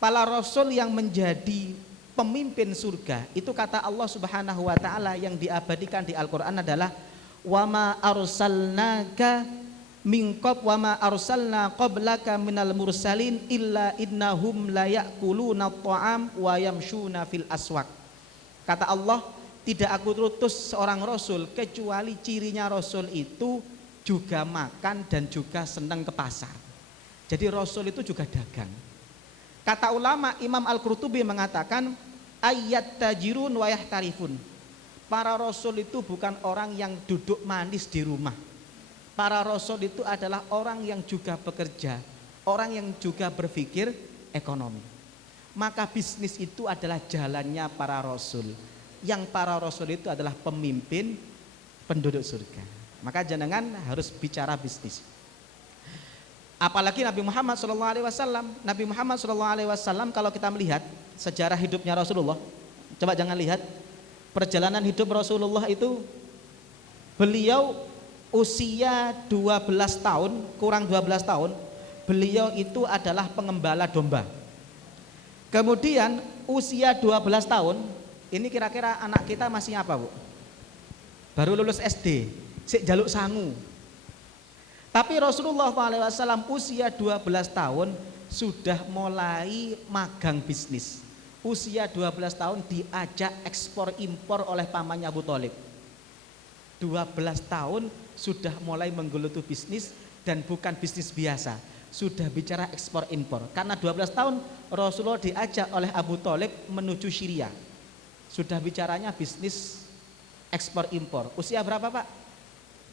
para rasul yang menjadi pemimpin surga itu kata Allah Subhanahu wa taala yang diabadikan di Al-Qur'an adalah wama arsalnaka min qab wama arsalna qablaka minal mursalin illa innahum la ya'kuluna at-ta'am wa yamshuna fil aswaq. Kata Allah, tidak aku utus seorang rasul kecuali cirinya rasul itu juga makan dan juga senang ke pasar. Jadi rasul itu juga dagang. Kata ulama Imam Al-Qurtubi mengatakan ayat tajirun wa yahtarifun. Para rasul itu bukan orang yang duduk manis di rumah. Para rasul itu adalah orang yang juga bekerja, orang yang juga berpikir ekonomi. Maka bisnis itu adalah jalannya para rasul. Yang para rasul itu adalah pemimpin penduduk surga. Maka jenengan harus bicara bisnis. Apalagi Nabi Muhammad SAW. Nabi Muhammad SAW kalau kita melihat sejarah hidupnya Rasulullah, coba jangan lihat perjalanan hidup Rasulullah itu, beliau usia 12 tahun, kurang 12 tahun, beliau itu adalah pengembala domba. Kemudian usia 12 tahun, ini kira-kira anak kita masih apa, Bu? Baru lulus SD, sik jaluk sangu. Tapi Rasulullah SAW usia 12 tahun sudah mulai magang bisnis. Usia 12 tahun diajak ekspor impor oleh pamannya Abu Thalib. 12 tahun sudah mulai menggeluti bisnis dan bukan bisnis biasa. Sudah bicara ekspor impor. Karena 12 tahun Rasulullah diajak oleh Abu Thalib menuju Syria. Sudah bicaranya bisnis ekspor impor. Usia berapa, Pak?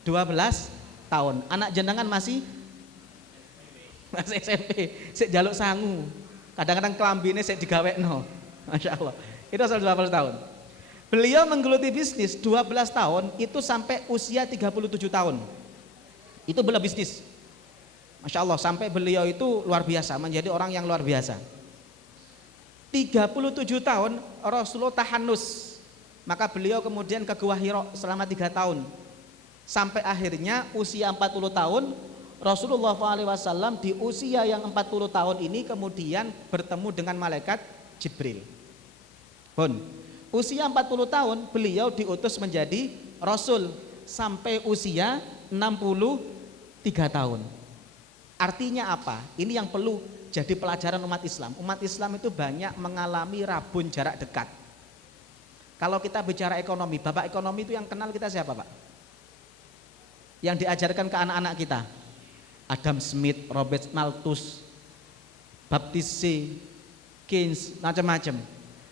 12 tahun. Anak jenengan masih SMP, sik jaluk sangu. Kadang-kadang kelambine sik digawekno. Masya Allah. Itu asal 12 tahun. Beliau menggeluti bisnis 12 tahun itu sampai usia 37 tahun. Itu beliau bisnis. Masya Allah, sampai beliau itu luar biasa, menjadi orang yang luar biasa. 37 tahun Rasulullah tahanus. Maka beliau kemudian ke Gua Hira selama 3 tahun. Sampai akhirnya usia 40 tahun Rasulullah SAW di usia yang 40 tahun ini kemudian bertemu dengan malaikat Jibril. Usia 40 tahun beliau diutus menjadi Rasul sampai usia 63 tahun. Artinya apa? Ini yang perlu jadi pelajaran umat Islam. Umat Islam itu banyak mengalami rabun jarak dekat. Kalau kita bicara ekonomi, bapak ekonomi itu yang kenal kita siapa, Pak? Yang diajarkan ke anak-anak kita, Adam Smith, Robert Malthus, Baptist C, Keynes, macam-macam.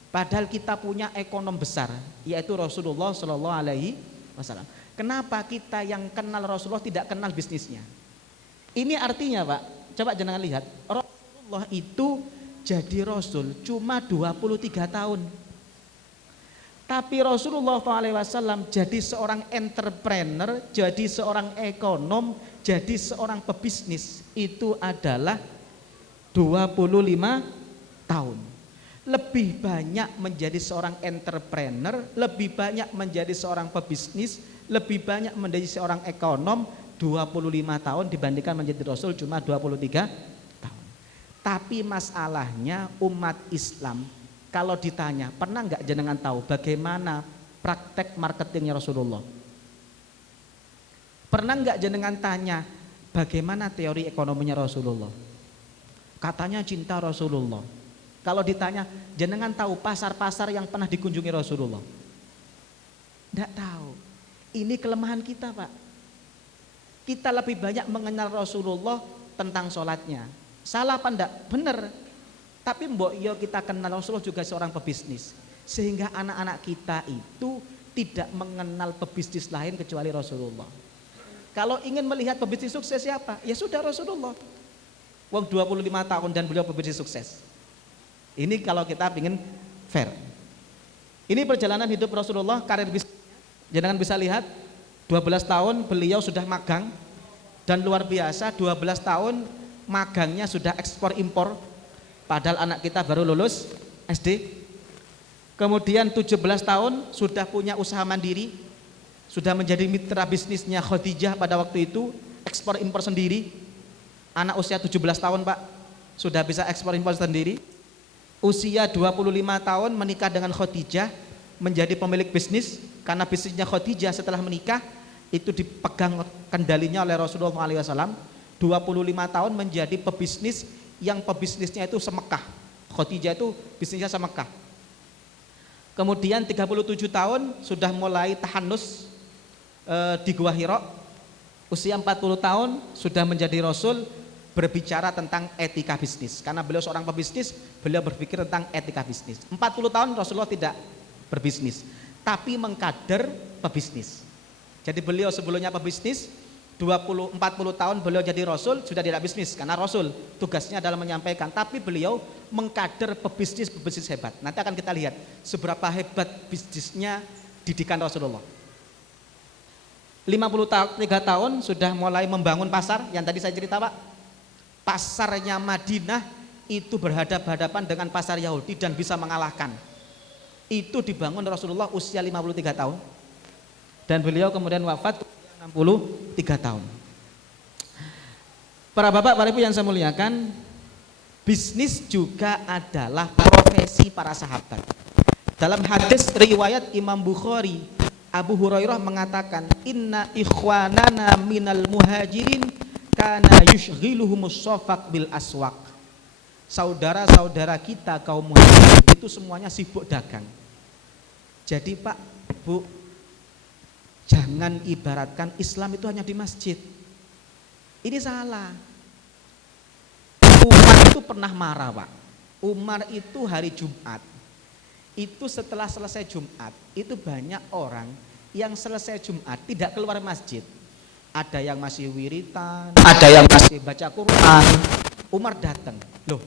Padahal kita punya ekonom besar, yaitu Rasulullah Shallallahu Alaihi Wasallam. Kenapa kita yang kenal Rasulullah tidak kenal bisnisnya? Ini artinya, Pak, coba jangan lihat, Rasulullah itu jadi Rasul cuma 23 tahun. Tapi Rasulullah SAW jadi seorang entrepreneur, jadi seorang ekonom, jadi seorang pebisnis itu adalah 25 tahun. Lebih banyak menjadi seorang entrepreneur, lebih banyak menjadi seorang pebisnis, lebih banyak menjadi seorang ekonom 25 tahun dibandingkan menjadi Rasul cuma 23 tahun. Tapi masalahnya umat Islam, kalau ditanya, pernah nggak jenengan tahu bagaimana praktek marketingnya Rasulullah? Pernah nggak jenengan tanya bagaimana teori ekonominya Rasulullah? Katanya cinta Rasulullah. Kalau ditanya, jenengan tahu pasar-pasar yang pernah dikunjungi Rasulullah? Nggak tahu. Ini kelemahan kita, Pak. Kita lebih banyak mengenal Rasulullah tentang sholatnya. Salah apa enggak? Bener. Tapi mbok yo kita kenal Rasulullah juga seorang pebisnis, sehingga anak-anak kita itu tidak mengenal pebisnis lain kecuali Rasulullah. Kalau ingin melihat pebisnis sukses siapa? Ya sudah Rasulullah. Wong 25 tahun dan beliau pebisnis sukses. Ini kalau kita ingin fair. Ini perjalanan hidup Rasulullah, karir bisnis. Jangan bisa lihat 12 tahun beliau sudah magang dan luar biasa 12 tahun magangnya sudah ekspor impor. Padahal anak kita baru lulus SD. Kemudian 17 tahun sudah punya usaha mandiri, sudah menjadi mitra bisnisnya Khadijah pada waktu itu, ekspor impor sendiri. Anak usia 17 tahun, Pak, sudah bisa ekspor impor sendiri. usia 25 tahun menikah dengan Khadijah, menjadi pemilik bisnis, karena bisnisnya Khadijah setelah menikah itu dipegang kendalinya oleh Rasulullah SAW. 25 tahun menjadi pebisnis yang pebisnisnya itu semekah. Khadijah itu bisnisnya semekah. Kemudian 37 tahun sudah mulai tahanus di Gua Hira. Usia 40 tahun sudah menjadi Rasul, berbicara tentang etika bisnis. Karena beliau seorang pebisnis, beliau berpikir tentang etika bisnis. 40 tahun Rasulullah tidak berbisnis, tapi mengkader pebisnis. Jadi beliau sebelumnya pebisnis, 40 tahun beliau jadi Rasul, sudah tidak bisnis karena Rasul tugasnya adalah menyampaikan, tapi beliau mengkader pebisnis hebat. Nanti akan kita lihat seberapa hebat bisnisnya didikan Rasulullah. 53 tahun sudah mulai membangun pasar, yang tadi saya cerita Pak. Pasarnya Madinah itu berhadapan-hadapan dengan pasar Yahudi dan bisa mengalahkan. Itu dibangun Rasulullah usia 53 tahun. Dan beliau kemudian wafat usia 63 tahun. Para bapak, para ibu yang saya muliakan, bisnis juga adalah profesi para sahabat. Dalam hadis riwayat Imam Bukhari, Abu Hurairah mengatakan, inna ikhwanana minal muhajirin kana yushghiluhumus shafaq bil aswaq. Saudara-saudara kita kaum muhajirin itu semuanya sibuk dagang. Jadi Pak, Bu, jangan ibaratkan Islam itu hanya di masjid. Ini salah. Umar itu pernah marah Pak. Umar itu hari Jumat, itu setelah selesai Jumat, itu banyak orang yang selesai Jumat tidak keluar masjid. Ada yang masih wiritan, ada yang masih baca Quran. Umar datang, loh